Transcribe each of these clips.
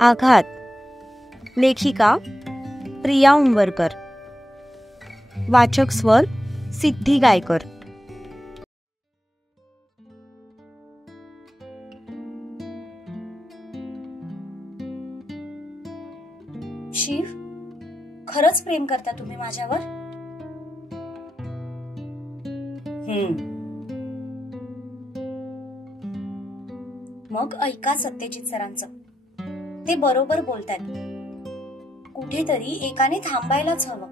आघात. लेखिका प्रिया उंबरकर. वाचक स्वर सिद्धी गायकर. शिव, खरंच प्रेम करता तुम्ही माझ्यावर? मग ऐका सत्यजित सरांचं. ते बरोबर बोलतायत. कुठेतरी एकाने थांबायलाच हवं,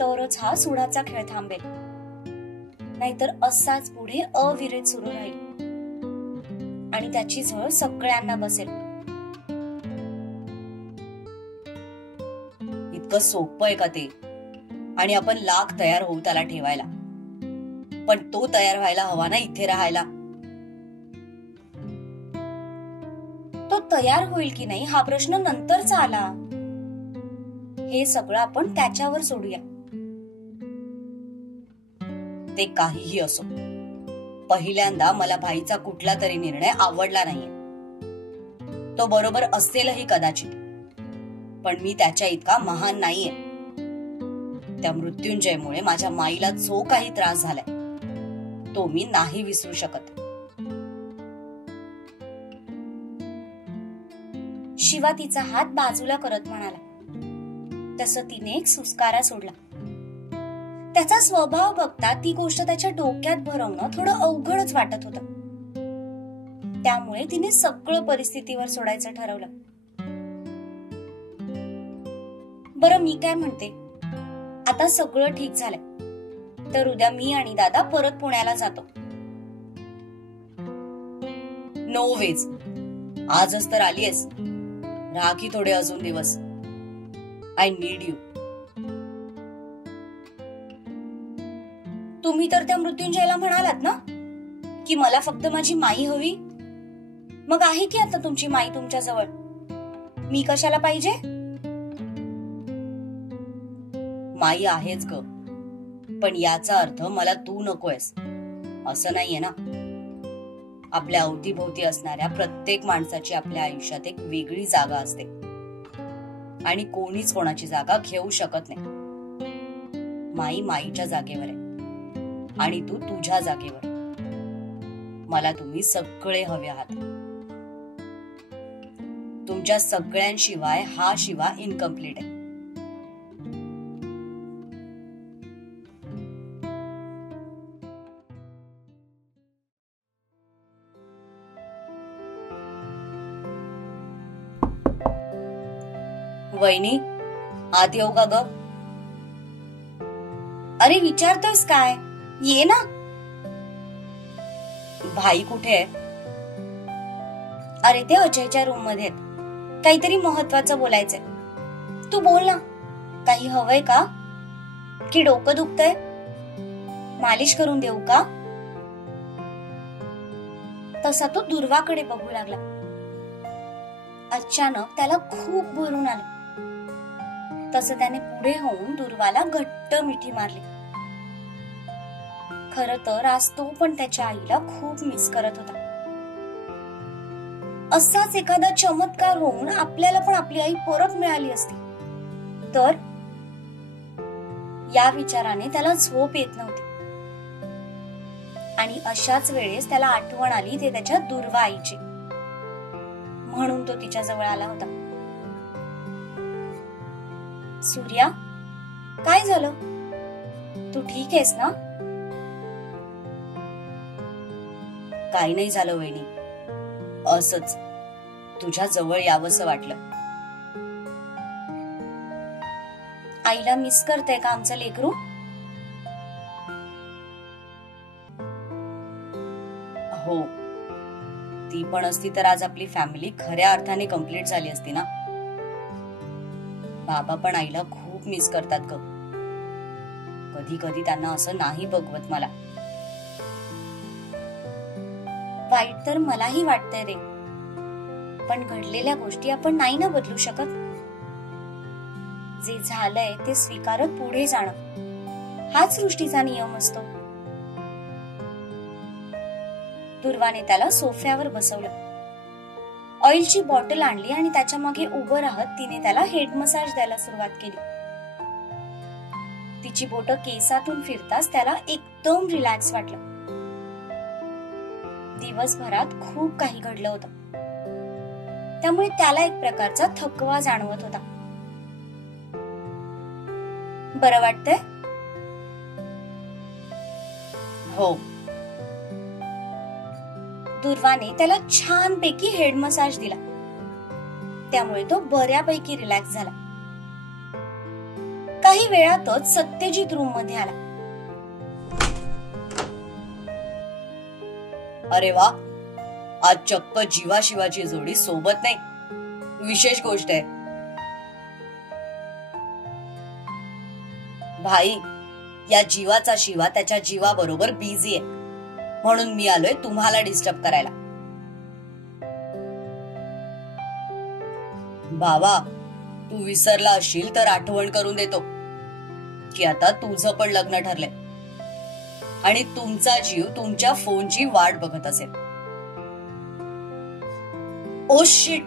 तरच हा सुडाचा खेळ थांबेल. नाहीतर असाच पुढे अविरत सुरू राहील आणि त्याची झळ सगळ्यांना बसेल. इतकं सोपं आहे का ते? आणि आपण लाख तयार होऊ त्याला ठेवायला, पण तो तयार व्हायला हवा ना इथे राहायला. तो तयार होईल की नाही हा प्रश्न नंतरचा आला. हे सगळं आपण त्याच्यावर सोडूया. ते काहीही असो, पहिल्यांदा मला भाईचा कुठला तरी निर्णय आवडला नाहीये. तो बरोबर असेलही कदाचित, पण मी त्याच्या इतका महान नाहीये. त्या मृत्युंजयमुळे माझ्या माईला जो काही त्रास झालाय तो मी नाही विसरू शकत. शिवा तिचा हात बाजूला करत म्हणाला. तसं तिने एक सुस्कारा सोडला. त्याचा स्वभाव बघता ती गोष्ट त्याच्या डोक्यात भरवणं थोडं अवघडच वाटत होतं. त्यामुळे तिने सगळं परिस्थितीवर सोडायचं ठरवलं. बरं, मी काय म्हणते, आता सगळं ठीक झालंय तर उद्या मी आणि दादा परत पुण्याला जातो. No ways. आजच तर आलीयस, राहा की थोडे अजून दिवस. I need you. तुम्ही तर त्या मृत्युंजयला म्हणालात ना की मला फक्त माझी माई हवी. मग आहे की आता तुमची माई तुमच्या जवळ. मी कशाला पाहिजे? माई आहेच ग, पण याचा अर्थ मला तू नकोयस असं नाहीये ना. आपल्या अवतीभोवती असणाऱ्या प्रत्येक माणसाची आपल्या आयुष्यात एक वेगळी जागा असते आणि कोणीच कोणाची जागा घेऊ शकत नाही. माई माईच्या जागेवर आहे आणि तू तुझ्या जागेवर. मला तुम्ही सगळे हवे आहात. तुमच्या सगळ्यांशिवाय हा शिवा इनकम्प्लीट आहे. वहिनी, आत येऊ का ग? अरे विचारतोयस काय? ये ना. भाई कुठे आहे? अरे ते अजयच्या रूम मध्ये आहेत. काहीतरी महत्वाचं बोलायचंय. तू बोल ना. काही हवंय का? की डोकं दुखतंय? मालिश करून देऊ का? तसा तो दुर्वाकडे बघू लागला. अचानक त्याला खूप भरून आलं. तसं त्याने पुढे होऊन दुर्वाला घट्ट मिठी मारली. खर तर आज तो पण त्याच्या आईला खूप मिस करत होता. असाच एखादा चमत्कार होऊन आपल्याला पण आपली आई परत मिळाली असती तर, या विचाराने त्याला झोप येत नव्हती. आणि अशाच वेळेस त्याला आठवण आली ते त्याच्या दुर्वा आईची. म्हणून तो तिच्या जवळ आला होता. सूर्या, काय झालं? तू ठीक आहेस ना? काही नाही झालं वहिनी, असंच तुझ्या जवळ यावंसं वाटलं. आईला मिस करते का आमचं लेकरू? हो, ती पण असती तर आज आपली फॅमिली खऱ्या अर्थाने कंप्लीट झाली असती ना. बाबा पण आईला खूप मिस करतात ग. कधी कधी त्यांना असं नाही बघवत मला. वाईट तर मलाही वाटतंय रे, पण घडलेल्या गोष्टी आपण नाही ना बदलू शकत. जे झालंय ते स्वीकारत पुढे जाणं हाच सृष्टीचा नियम असतो. दुर्वाने त्याला सोफ्यावर बसवलं. ऑइलची बॉटल आणली आणि त्याच्या मागे उभं राहत तिने त्याला हेड मसाज द्यायला सुरुवात केली. तिची बोटं केसातून फिरताच त्याला एकदम रिलॅक्स वाटलं. दिवसभरात खूप काही घडलं होतं, त्यामुळे त्याला एक प्रकारचा थकवा जाणवत होता. बरं वाटतंय? हो. दुर्वाने त्याला छानपैकी हेड मसाज दिला, त्यामुळे तो बऱ्यापैकी रिलॅक्स झाला. काही वेळातच सत्यजित रूम मध्ये आला. अरे वा, आज चक्क जीवा शिवाची जोडी सोबत नाही. विशेष गोष्ट आहे. भाई, या जीवाचा शिवा त्याच्या जीवाबरोबर बिझी आहे, म्हणून मी आलोय तुम्हाला डिस्टर्ब करायला. भावा, तू विसरला असशील तर आठवण करून देतो की आता तुझं पण लग्न ठरलंय आणि तुमचा जीव तुमच्या फोनची वाट बघत असेल. ओ शिट,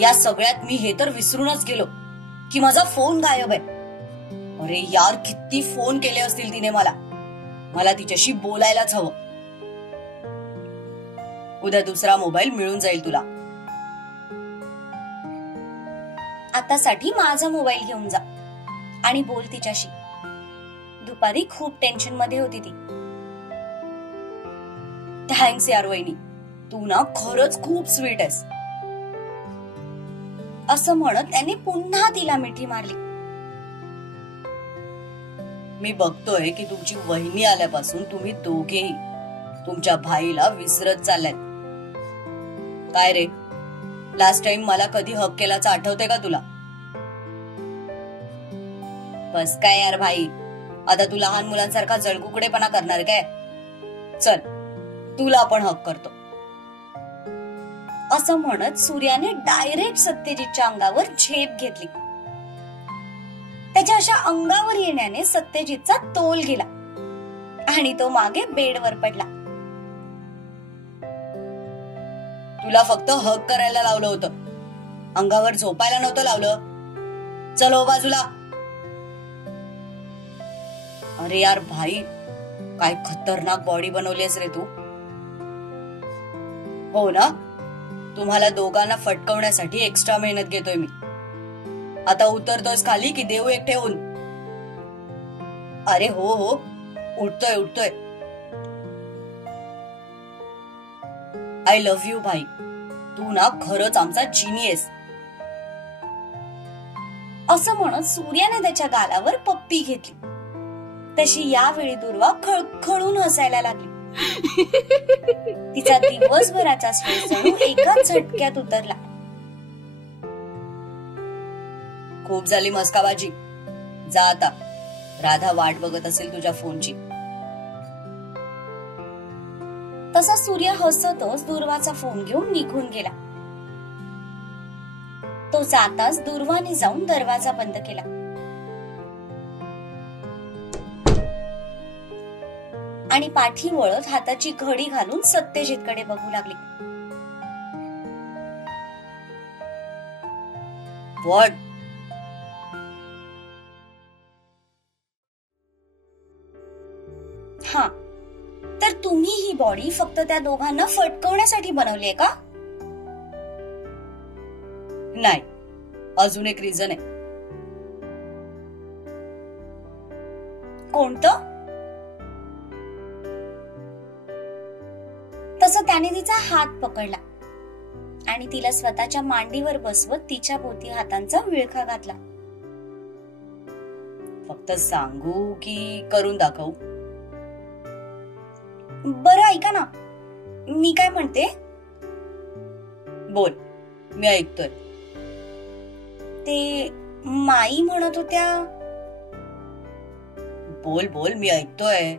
या सगळ्यात मी हे तर विसरूनच गेलो की माझा फोन गायब आहे. अरे यार, किती फोन केले असतील तिने मला तिच्याशी बोलायलाच हवं. उद्या दुसरा मोबाईल मिळून जाईल तुला. आतासाठी माझा मोबाईल घेऊन जा आणि बोल तिच्याशी. दुपारी खूप टेन्शन मध्ये होती ती. थँक्स यार वहिनी, तू ना खरंच खूप स्वीट आहेस. असं म्हणत त्याने पुन्हा तिला मिठी मारली. मी बघतोय की तुमची वहिनी आल्यापासून तुम्ही दोघेही तुमच्या भाईला विसरत चाललात. काय रे, लास्ट टाइम मला कधी हक केल्याचं आठवतंय का तुला? बस काय यार भाई, आता तू लहान मुलांसारखा जळकुकडेपणा करणार काय? चल, तुला पण हक करतो. असं म्हणत सूर्याने डायरेक्ट सत्यजितच्या अंगावर झेप घेतली. त्याच्या अशा अंगावर येण्याने सत्यजितचा तोल गेला आणि तो मागे बेडवर पडला. तुला फक्त हक करायला लावलं होतं, अंगावर झोपायला नव्हतं लावलं. चल हो बाजूला. अरे यार भाई, काय खतरनाक बॉडी बनवलीस रे तू. हो ना, तुम्हाला दोघांना फटकवण्यासाठी एक्स्ट्रा मेहनत घेतोय मी. आता उतरतोयस खाली की देऊ एक ठेवून? अरे हो हो, उठतोय. आय लव्ह यू भाई, तू ना खरंच आमचा जिनियस. असं म्हणत सूर्याने त्याच्या गालावर पप्पी घेतली. तशी यावेळी दुर्वा खळखळून हसायला लागली. तिचा दिवसभराचा स्ट्रेस जणू एकाच झटक्यात उतरला. खूप झाली मस्काबाजी, जा आता. राधा वाट बघत असेल तुझ्या फोनची. तसा सूर्य हसतच दुर्वाचा फोन घेऊन निघून गेला. तो जाताच दुर्वाने जाऊन दरवाजा बंद केला. आणि पाठी वळत हाताची घडी घालून सत्यजितकडे बघू लागली. व्हॉट? हा, तर तुम्ही ही बॉडी फक्त त्या दोघांना फटकवण्यासाठी बनवली आहे का? नाही, अजून एक रिझन आहे. कोणतं? तसं त्याने तिचा हात पकडला आणि तिला स्वतःच्या मांडीवर बसवत तिच्या भोवती हातांचा विळखा घातला. फक्त सांगू की करून दाखवू? बरं ऐका ना, मी काय म्हणते. बोल, मी ऐकतोय. ते माई म्हणत होत्या. बोल बोल, मी ऐकतोय.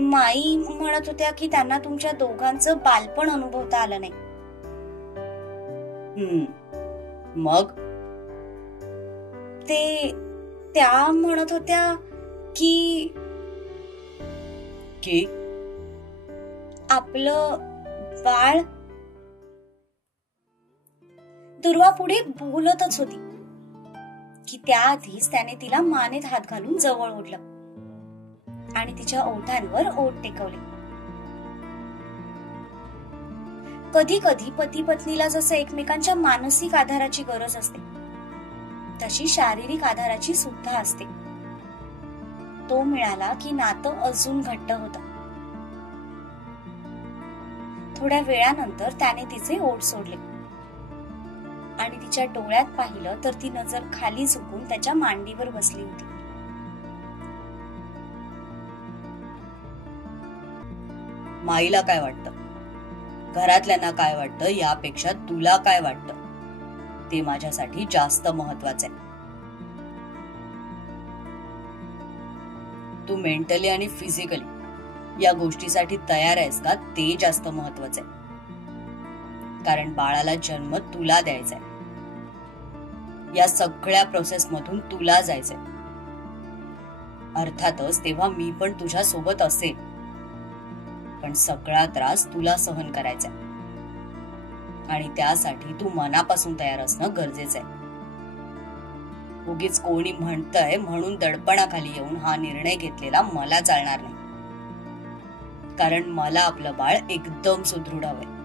माई म्हणत होत्या की त्यांना तुमच्या दोघांचं बालपण अनुभवता आलं नाही. मग? त्या म्हणत होत्या की की आपलं बाळ दुर्वा पुढे बोलतच होती की त्याआधीच त्याने तिला मानेत हात घालून जवळ ओढलं आणि तिच्या ओठांवर ओठ टेकवले. कधी कधी पती पत्नीला जसं एकमेकांच्या मानसिक आधाराची गरज असते तशी शारीरिक आधाराची सुद्धा असते. तो मिळाला की नातं अजून घट्ट होतं. थोड्या वेळानंतर त्याने तिचे ओठ सोडले आणि तिच्या डोळ्यात पाहिलं तर ती नजर खाली झुकून त्याच्या मांडीवर बसली होती. माईला काय वाटतं, घरातल्यांना काय वाटतं यापेक्षा तुला काय वाटतं ते माझ्यासाठी जास्त महत्वाचं आहे. तू मेंटली आणि फिजिकली या गोष्टीसाठी तयार आहेस का ते जास्त महत्वाचं आहे. कारण बाळाला जन्म तुला द्यायचा आहे. या सगळ्या प्रोसेस मधून तुला जायचंय. अर्थातच तेव्हा मी पण तुझ्या सोबत असेल, पण सगळा त्रास तुला सहन करायचा आहे आणि त्यासाठी तू मनापासून तयार असणं गरजेचं आहे. उगीच कोणी म्हणतंय म्हणून दडपणाखाली येऊन हा निर्णय घेतलेला मला चालणार नाही. कारण मला आपलं बाळ एकदम सुदृढ हवंय.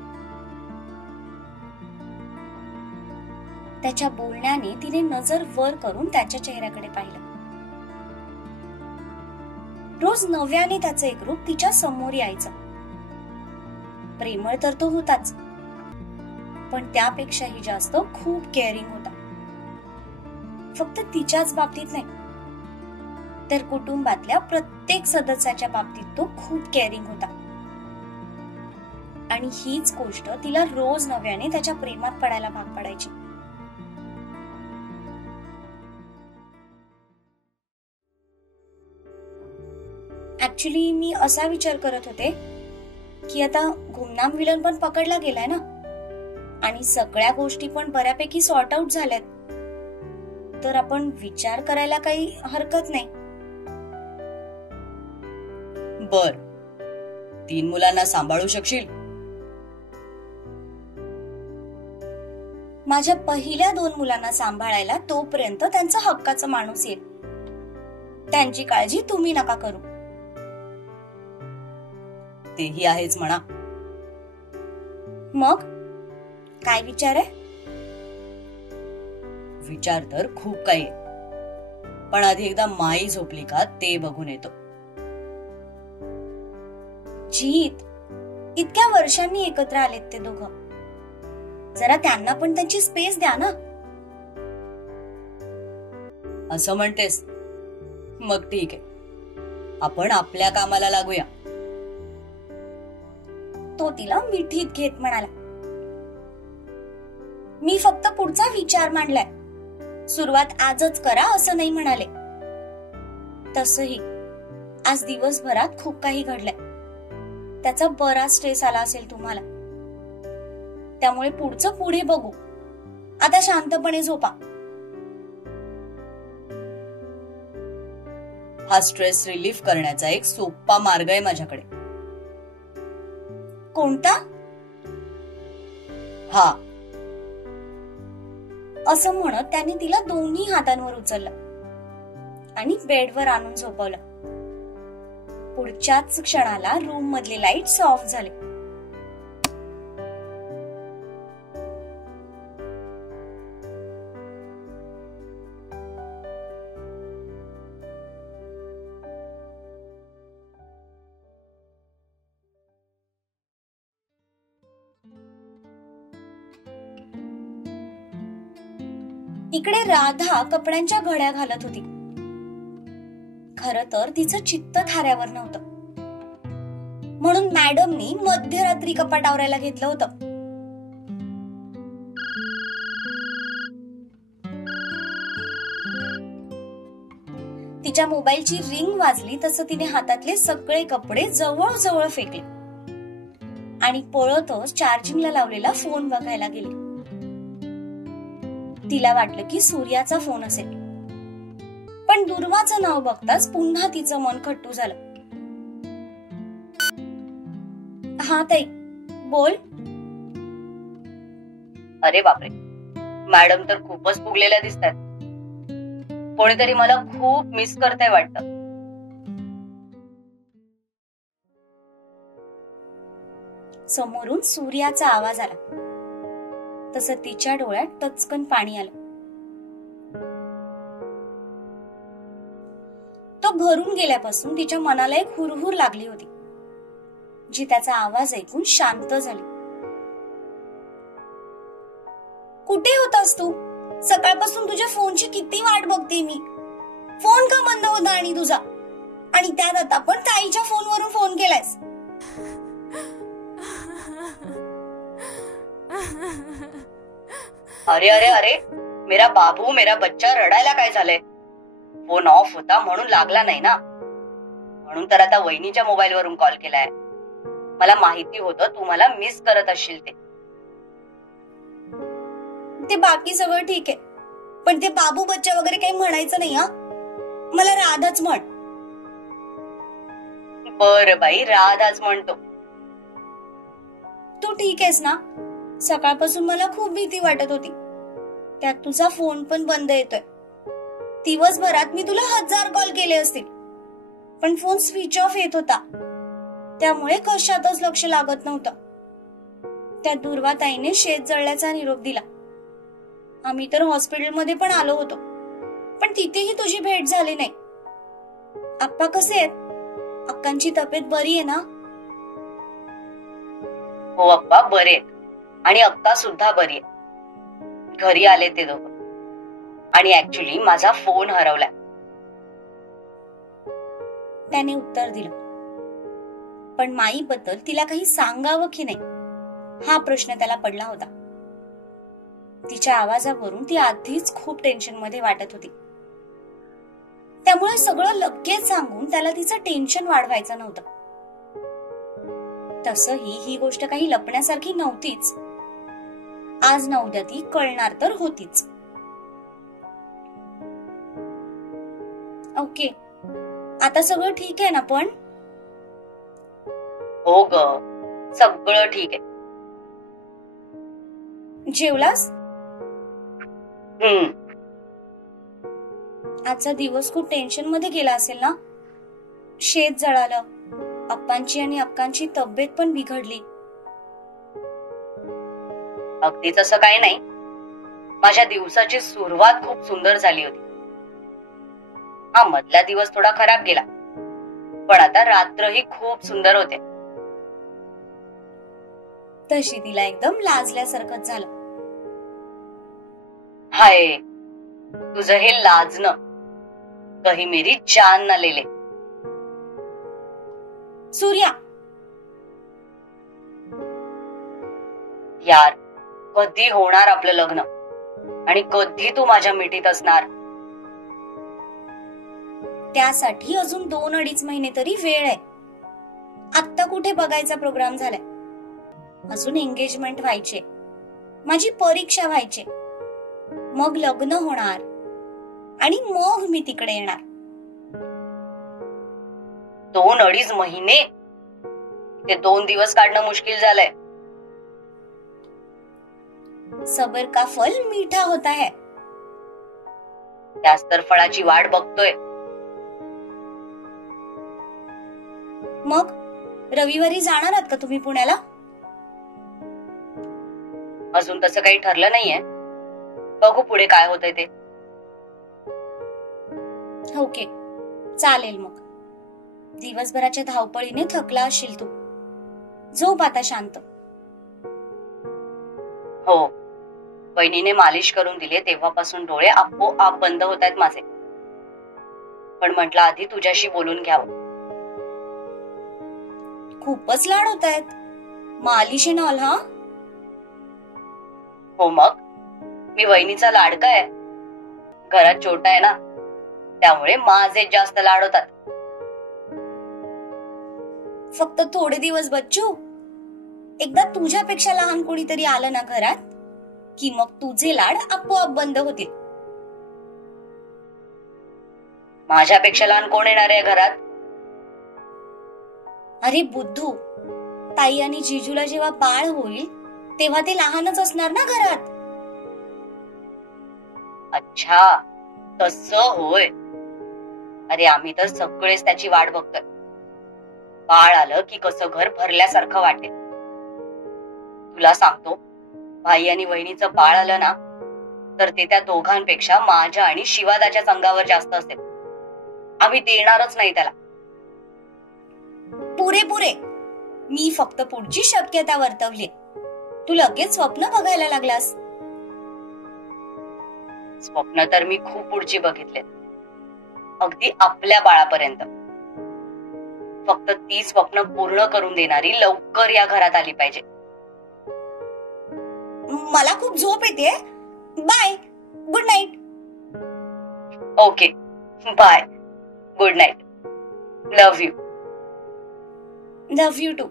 त्याच्या बोलण्याने तिने नजर वर करून त्याच्या चेहऱ्याकडे पाहिलं. रोज नव्याने त्याचं एक रूप तिच्या समोर यायचं. प्रेमळ तर तो होताच, पण त्यापेक्षाही जास्त खूप केअरिंग होता. फक्त तिच्याच बाबतीत नाही तर कुटुंबातल्या प्रत्येक सदस्याच्या बाबतीत तो खूप केअरिंग होता. आणि हीच गोष्ट तिला रोज नव्याने त्याच्या प्रेमात पडायला भाग पडायची. ऍक्च्युली मी असा विचार करत होते की आता गुमनाम विलन पण पकडला गेलाय ना आणि सगळ्या गोष्टी पण बऱ्यापैकी सॉर्ट आउट झाल्यात, तर आपण विचार करायला काही हरकत नाही. बर, 3 मुलांना सांभाळू शकशील? माझ्या पहिल्या 2 मुलांना सांभाळायला तोपर्यंत त्यांचा हक्काचा माणूस येईल. त्यांची काळजी तुम्ही नका करू. तेही आहेच म्हणा. मग काय विचार आहे? विचार तर खूप काही आहे, पण आधी एकदा माई झोपली का ते बघून येतो. जीत, इतक्या वर्षांनी एकत्र आलेत ते दोघं. जरा त्यांना पण त्यांची स्पेस द्या ना. असं म्हणतेस? मग ठीक आहे, आपण आपल्या कामाला लागूया. तो तिला मिठीत घेत म्हणाला. मी फक्त पुढचा विचार मांडलाय, सुरुवात आजच करा असं नाही म्हणाले. तसही आज दिवसभरात खूप काही घडलंय. त्याचा बराच स्ट्रेस आला असेल तुम्हाला, त्यामुळे पुढचं पुढे बघू. आता शांतपणे झोपा. हा स्ट्रेस रिलीफ करण्याचा एक सोपा मार्ग आहे माझ्याकडे. कोणता? हा. असं म्हणत त्याने तिला दोन्ही हातांवर उचललं आणि बेडवर आणून झोपवलं. पुढच्याच क्षणाला रूम मधले लाईट्स ऑफ झाले. इकडे राधा कपड्यांच्या घड्या घालत होती. खरं तर तिचं चित्त थाऱ्यावर नव्हतं, म्हणून मॅडमनी मध्यरात्री कपाट आवरायला घेतलं होतं. तिच्या मोबाईलची रिंग वाजली तसं तिने हातातले सगळे कपडे जवळ फेकले आणि पळतच चार्जिंगला लावलेला फोन बघायला गेली. तिला वाटलं की सूर्याचा फोन असेल, पण दुर्वाचं नाव बघताच पुन्हा तिचं मन खट्टू झालं. हा ताई, बोल. अरे बापरे, मॅडम तर खूपच फुगलेल्या दिसतात. कोणीतरी मला खूप मिस करताय वाटतं. समोरून सूर्याचा आवाज आला. तसं तिच्या डोळ्यात टचकन पाणी आलं. तो घरून गेल्यापासून तिच्या मनाला एक हुरहुर लागली होती, जी त्याचा आवाज ऐकून शांत झाली. कुठे होतास तू? सकाळपासून तुझ्या फोनची किती वाट बघते मी. फोन का बंद होता आणि तुझा? आणि त्यात आता पण ताईच्या फोनवरून फोन केलायस. अरे अरे अरे, मेरा बाबू, मेरा बच्चा, रडायला काय झालंय? फोन ऑफ होता म्हणून लागला नाही ना, म्हणून तर आता वहिनीच्या मोबाईल वरून कॉल केलाय. मला माहिती होतं तू मला मिस करत असशील. ते बाकी सगळं ठीक आहे, पण ते बाबू बच्चा वगैरे काही म्हणायचं नाही हा. मला राधाच म्हण. बरं बाई, राधाच म्हणतो. तू ठीक आहेस ना? सकाळपासून मला खूप भीती वाटत होती. त्यात तुझा फोन पण बंद येतोय. दिवसभरात मी तुला 1000 कॉल केले असतील, पण फोन स्विच ऑफ येत होता. त्यामुळे कशातच लक्ष लागत नव्हतं. त्या दुर्वाताईने शेत जळल्याचा निरोप दिला. आम्ही तर हॉस्पिटलमध्ये पण आलो होतो, पण तिथेही तुझी भेट झाली नाही. आप्पा कसे आहेत? अक्कांची तब्येत बरी आहे ना? हो अप्पा बरे आहेत, आणि अक्का सुद्धा बरी आहे. घरी आले ते दोघं. आणि ऍक्च्युली माझा फोन हरवलाय. त्याने उत्तर दिलं. पण माईबद्दल तिला काही सांगावं की नाही, हा प्रश्न त्याला पडला होता. तिच्या आवाजावरून ती आधीच खूप टेन्शन मध्ये वाटत होती. त्यामुळे सगळं लगेच सांगून त्याला तिचं टेन्शन वाढवायचं नव्हतं. तसंही ही गोष्ट काही लपण्यासारखी नव्हतीच. आज न उद्या ती कळणार तर होतीच. ओके, आता सगळं ठीक आहे ना? पण हो ग, सगळं ठीक आहे. जेवलास? हम्म. आजचा दिवस खूप टेन्शन मध्ये गेला असेल ना? शेत जळालं, अप्पांची आणि अक्कांची तब्येत पण बिघडली. अगदीच असं काही नाही. माझ्या दिवसाची सुरुवात खूप सुंदर झाली होती. हा मधला दिवस थोडा खराब गेला, पण आता रात्रही खूप सुंदर होते. तशी तिला एकदम लाजल्यासारखंच झालं. हाय, तुझं हे लाजणं कही मेरी जान ना लेले. सूर्या, यार, कधी होणार आपलं लग्न? आणि कधी तू माझ्या मिठीत असणार? त्यासाठी अजून 2-2.5 महिने तरी वेळ आहे. आत्ता कुठे बघायचा प्रोग्राम झालाय? अजून एंगेजमेंट व्हायचे, माझी परीक्षा व्हायचे, मग लग्न होणार, आणि मग मी तिकडे येणार. 2-2.5 महिने? ते 2 दिवस काढणं मुश्किल झालंय. सबर का फल मीठा होता है. त्याच तर फळाची वाट बघतोय. मग रविवारी जाणार आहात का तुम्ही पुण्याला? अजून तसं काही ठरलं नाहीये. बघू पुढे काय होतंय ते. ओके, चालेल. मग दिवसभराच्या धावपळीने थकला असशील तू. झोप आता शांत. हो, वहिनीने मालिश करून दिली तेव्हापासून डोळे आपोआप बंद होत आहेत माझे. पण म्हटलं आधी तुझ्याशी बोलून घ्यावं. खूपच लाड होत आहेत. मालिश एंड ऑल हा? हो मग, मी वहिनीचा लाडका आहे. घरात छोटा आहे ना, त्यामुळे माझे जास्त लाड होतात. फक्त थोडे दिवस बच्चू. एकदा तुझ्यापेक्षा लहान कोणीतरी आलं ना घरात, की मग तुझे लाड आपोआप बंद होतील. माझ्यापेक्षा लहान कोण येणार आहे घरात? अरे बुद्धू, ताई आणि जिजूला जेव्हा बाळ होईल तेव्हा ते लहानच असणार ना घरात. अच्छा, तसं होय. अरे आम्ही तर सगळेच त्याची वाट बघतोय. बाळ आलं की कसं घर भरल्यासारखं वाटेल. तुला सांगतो, भाई आणि वहिनीचं बाळ आलं ना तर ते त्या दोघांपेक्षा माझ्या आणि शिवादाच्या संघावर जास्त असेल. आम्ही देणारच नाही त्याला. पुरे मी फक्त पुढची शक्यता वर्तवली. तू लगेच स्वप्न बघायला लागलास. स्वप्न तर मी खूप पुढची बघितलेत, अगदी आपल्या बाळापर्यंत. फक्त ती स्वप्न पूर्ण करून देणारी लवकर या घरात आली पाहिजे. मला खूप झोप येते. Bye, good night. Okay, bye, good night. Love you. Love you too.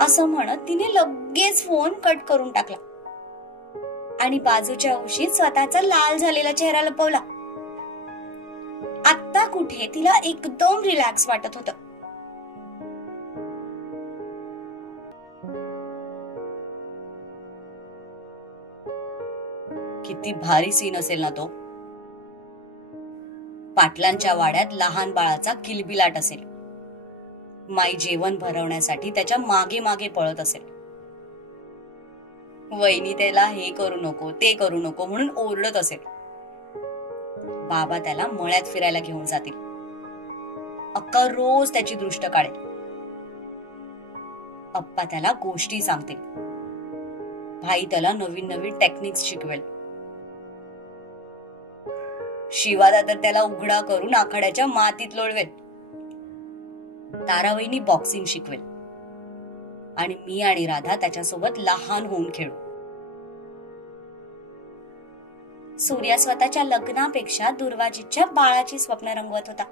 असं म्हणत तिने लगेच फोन कट करून टाकला आणि बाजूच्या उशीत स्वतःचा लाल झालेला चेहरा लपवला. आता कुठे तिला एकदम रिलॅक्स वाटत होतं. किती भारी सीन असेल ना तो. पाटलांच्या वाड्यात लहान बाळाचा किलबिलाट असेल. माई जेवण भरवण्यासाठी त्याच्या मागे मागे पळत असेल. वहिनी त्याला हे करू नको ते करू नको म्हणून ओरडत असेल. बाबा त्याला मळ्यात फिरायला घेऊन जातील. अक्का रोज त्याची दृष्ट काढेल. अप्पा त्याला गोष्टी सांगतील. भाई त्याला नवीन नवीन टेक्निक्स शिकवेल. शिवादा तर त्याला उघडा करून आखाड्याच्या मातीत लोळवेल. तारावहिनी बॉक्सिंग शिकवेल आणि मी आणि राधा त्याच्यासोबत लहान होऊन खेळू. सूर्या स्वतःच्या लग्नापेक्षा दुर्वाजीच्या बाळाची स्वप्न रंगवत होता.